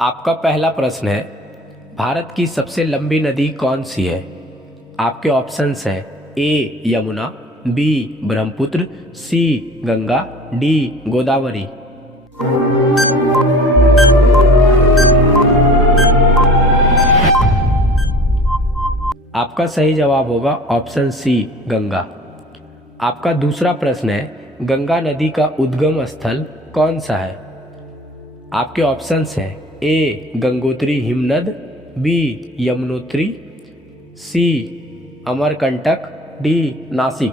आपका पहला प्रश्न है, भारत की सबसे लंबी नदी कौन सी है? आपके ऑप्शंस हैं ए यमुना, बी ब्रह्मपुत्र, सी गंगा, डी गोदावरी। आपका सही जवाब होगा ऑप्शन सी गंगा। आपका दूसरा प्रश्न है, गंगा नदी का उद्गम स्थल कौन सा है? आपके ऑप्शंस हैं ए गंगोत्री हिमनद, बी यमुनोत्री, सी अमरकंटक, डी नासिक।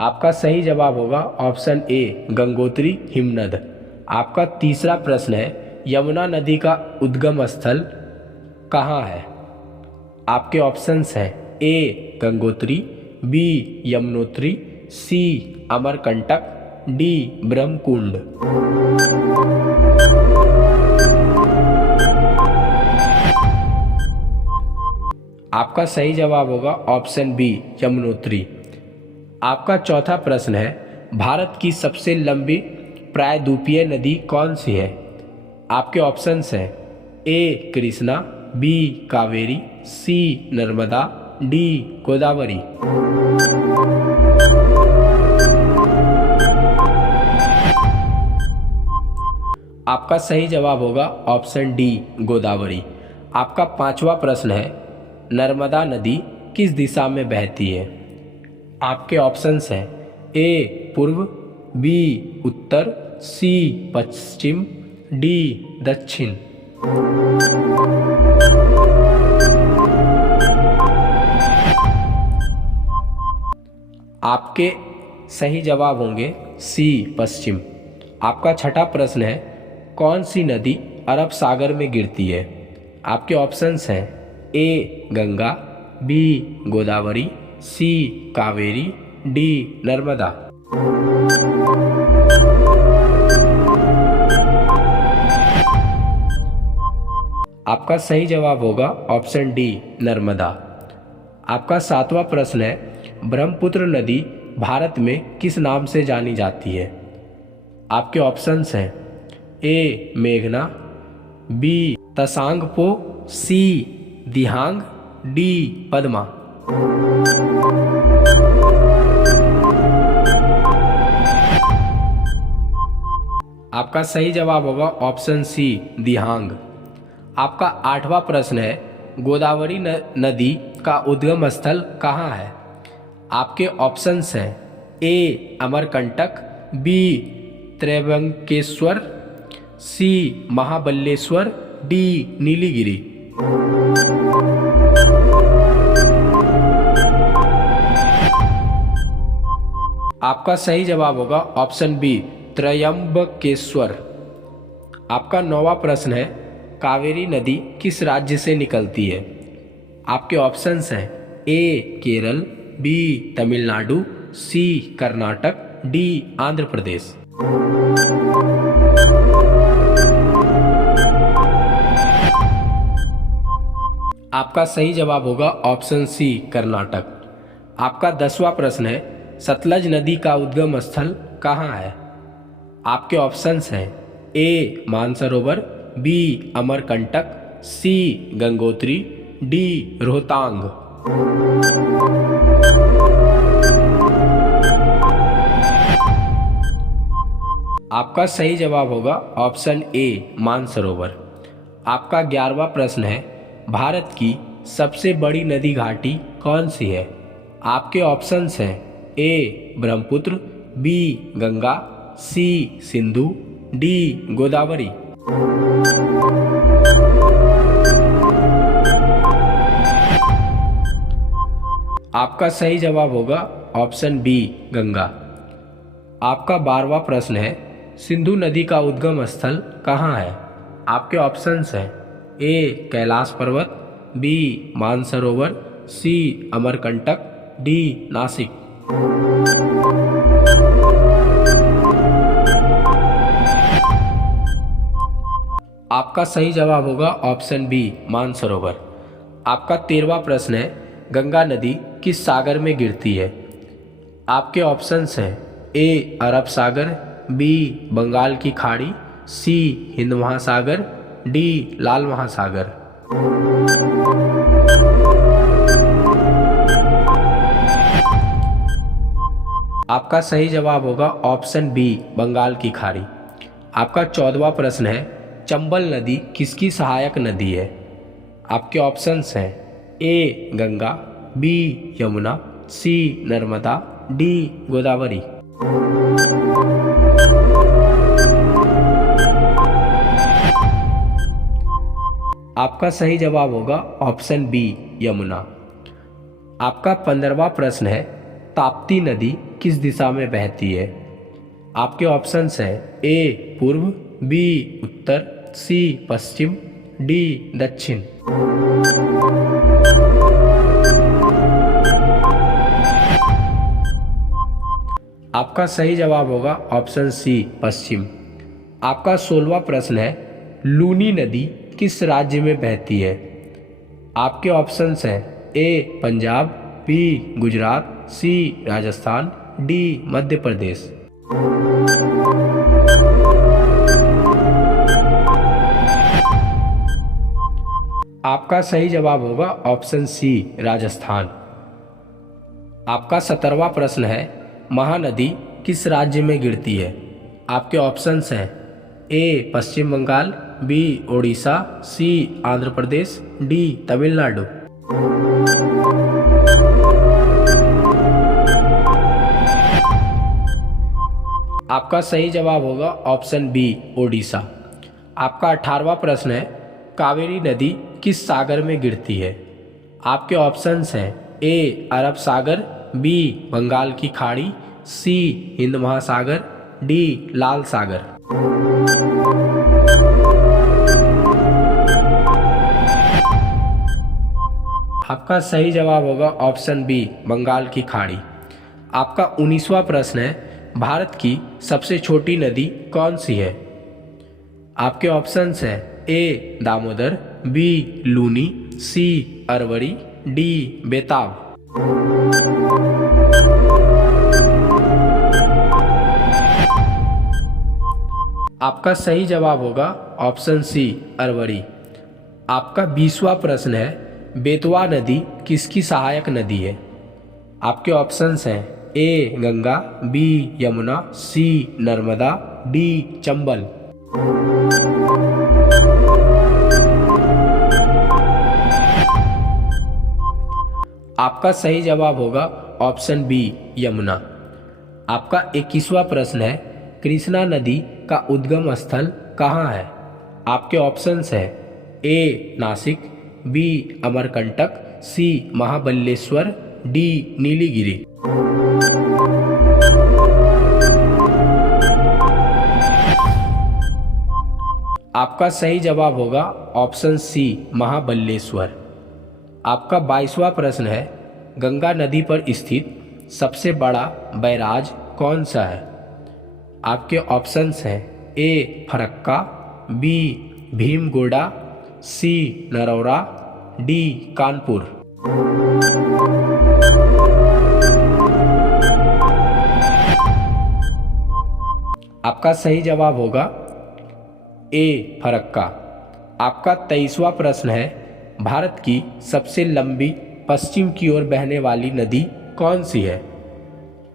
आपका सही जवाब होगा ऑप्शन ए गंगोत्री हिमनद। आपका तीसरा प्रश्न है, यमुना नदी का उद्गम स्थल कहाँ है? आपके ऑप्शंस हैं ए गंगोत्री, बी यमुनोत्री, सी अमरकंटक, डी ब्रह्मकुंड। आपका सही जवाब होगा ऑप्शन बी यमुनोत्री। आपका चौथा प्रश्न है, भारत की सबसे लंबी प्रायद्वीपीय नदी कौन सी है? आपके ऑप्शंस हैं ए कृष्णा, बी कावेरी, सी नर्मदा, डी गोदावरी। आपका सही जवाब होगा ऑप्शन डी गोदावरी। आपका पांचवा प्रश्न है, नर्मदा नदी किस दिशा में बहती है? आपके ऑप्शंस हैं ए पूर्व, बी उत्तर, सी पश्चिम, डी दक्षिण। आपके सही जवाब होंगे सी पश्चिम। आपका छठा प्रश्न है, कौन सी नदी अरब सागर में गिरती है? आपके ऑप्शंस हैं ए गंगा, बी गोदावरी, सी कावेरी, डी नर्मदा। आपका सही जवाब होगा ऑप्शन डी नर्मदा। आपका सातवां प्रश्न है, ब्रह्मपुत्र नदी भारत में किस नाम से जानी जाती है? आपके ऑप्शंस हैं ए मेघना, बी तसांगपो, सी दिहांग, डी पद्मा। आपका सही जवाब होगा ऑप्शन सी दिहांग। आपका आठवां प्रश्न है, गोदावरी नदी का उद्गम स्थल कहाँ है? आपके ऑप्शंस हैं ए अमरकंटक, बी त्रैंबकेश्वर, सी महाबलेश्वर, डी नीलगिरी। आपका सही जवाब होगा ऑप्शन बी त्रयंबकेश्वर। आपका नौवां प्रश्न है, कावेरी नदी किस राज्य से निकलती है? आपके ऑप्शंस हैं ए केरल, बी तमिलनाडु, सी कर्नाटक, डी आंध्र प्रदेश। आपका सही जवाब होगा ऑप्शन सी कर्नाटक। आपका 10वां प्रश्न है, सतलज नदी का उद्गम स्थल कहाँ है? आपके ऑप्शंस हैं ए मानसरोवर, बी अमरकंटक, सी गंगोत्री, डी रोहतांग। आपका सही जवाब होगा ऑप्शन ए मानसरोवर। आपका 11वां प्रश्न है, भारत की सबसे बड़ी नदी घाटी कौन सी है? आपके ऑप्शंस हैं ए ब्रह्मपुत्र, बी गंगा, सी सिंधु, डी गोदावरी। आपका सही जवाब होगा ऑप्शन बी गंगा। आपका 12वां प्रश्न है, सिंधु नदी का उद्गम स्थल कहाँ है? आपके ऑप्शंस हैं ए कैलाश पर्वत, बी मानसरोवर, सी अमरकंटक, डी नासिक। आपका सही जवाब होगा ऑप्शन बी मानसरोवर। आपका 13वां प्रश्न है, गंगा नदी किस सागर में गिरती है? आपके ऑप्शंस हैं ए अरब सागर, बी बंगाल की खाड़ी, सी हिंद महासागर, डी लाल महासागर। आपका सही जवाब होगा ऑप्शन बी बंगाल की खाड़ी। आपका 14वां प्रश्न है चंबल नदी किसकी सहायक नदी है? आपके ऑप्शंस हैं ए गंगा, बी यमुना, सी नर्मदा, डी गोदावरी। आपका सही जवाब होगा ऑप्शन बी यमुना। आपका 15वां प्रश्न है ताप्ती नदी किस दिशा में बहती है? आपके ऑप्शंस हैं ए पूर्व, बी उत्तर, सी पश्चिम, डी दक्षिण। आपका सही जवाब होगा ऑप्शन सी पश्चिम। आपका 16वां प्रश्न है लूनी नदी किस राज्य में बहती है? आपके ऑप्शंस हैं ए पंजाब, बी गुजरात, सी राजस्थान, डी मध्य प्रदेश। आपका सही जवाब होगा ऑप्शन सी राजस्थान। आपका 17वां प्रश्न है महानदी किस राज्य में गिरती है? आपके ऑप्शंस हैं ए पश्चिम बंगाल, बी ओडिशा, सी आंध्र प्रदेश, डी तमिलनाडु। आपका सही जवाब होगा ऑप्शन बी ओडिशा। आपका 18वां प्रश्न है कावेरी नदी किस सागर में गिरती है? आपके ऑप्शंस हैं ए अरब सागर, बी बंगाल की खाड़ी, सी हिंद महासागर, डी लाल सागर। आपका सही जवाब होगा ऑप्शन बी बंगाल की खाड़ी। आपका 19वां प्रश्न है भारत की सबसे छोटी नदी कौन सी है? आपके ऑप्शंस हैं ए दामोदर, बी लूनी, सी अरवरी, डी बेताब। आपका सही जवाब होगा ऑप्शन सी अरवरी। आपका 20वां प्रश्न है बेतवा नदी किसकी सहायक नदी है? आपके ऑप्शंस हैं ए गंगा, बी यमुना, सी नर्मदा, डी चंबल। आपका सही जवाब होगा ऑप्शन बी यमुना। आपका 21वां प्रश्न है कृष्णा नदी का उद्गम स्थल कहाँ है? आपके ऑप्शंस हैं ए नासिक, बी अमरकंटक, सी महाबलेश्वर, डी नीलगिरी। आपका सही जवाब होगा ऑप्शन सी महाबलेश्वर। आपका 22वां प्रश्न है गंगा नदी पर स्थित सबसे बड़ा बैराज कौन सा है? आपके ऑप्शंस हैं ए फरक्का, बी भीमगोड़ा, सी नरौरा, डी कानपुर। आपका सही जवाब होगा ए फरक्का। आपका 23वां प्रश्न है भारत की सबसे लंबी पश्चिम की ओर बहने वाली नदी कौन सी है?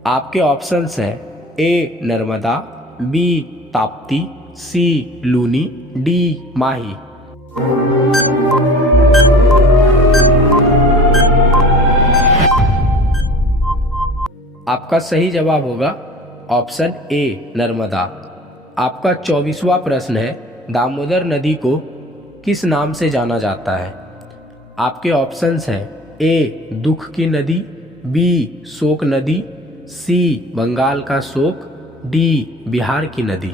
आपके ऑप्शंस हैं ए नर्मदा, बी ताप्ती, सी लूनी, डी माही। आपका सही जवाब होगा ऑप्शन ए नर्मदा। आपका 24वां प्रश्न है दामोदर नदी को किस नाम से जाना जाता है? आपके ऑप्शंस हैं ए दुख की नदी, बी शोक नदी, सी बंगाल का शोक, डी बिहार की नदी।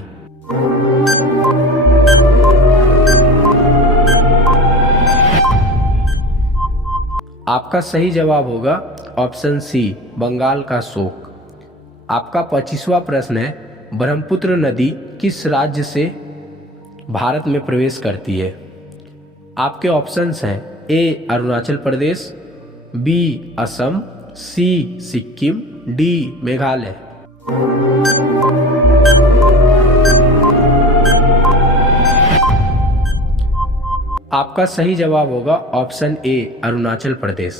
आपका सही जवाब होगा ऑप्शन सी बंगाल का शोक। आपका 25वां प्रश्न है ब्रह्मपुत्र नदी किस राज्य से भारत में प्रवेश करती है? आपके ऑप्शंस हैं ए अरुणाचल प्रदेश, बी असम, सी सिक्किम, डी मेघालय। आपका सही जवाब होगा ऑप्शन ए अरुणाचल प्रदेश।